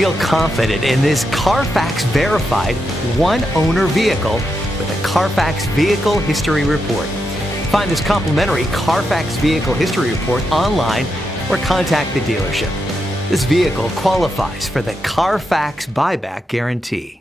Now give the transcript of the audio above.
Feel confident in this Carfax verified one-owner vehicle with a Carfax Vehicle History Report. Find this complimentary Carfax Vehicle History Report online or contact the dealership. This vehicle qualifies for the Carfax Buyback Guarantee.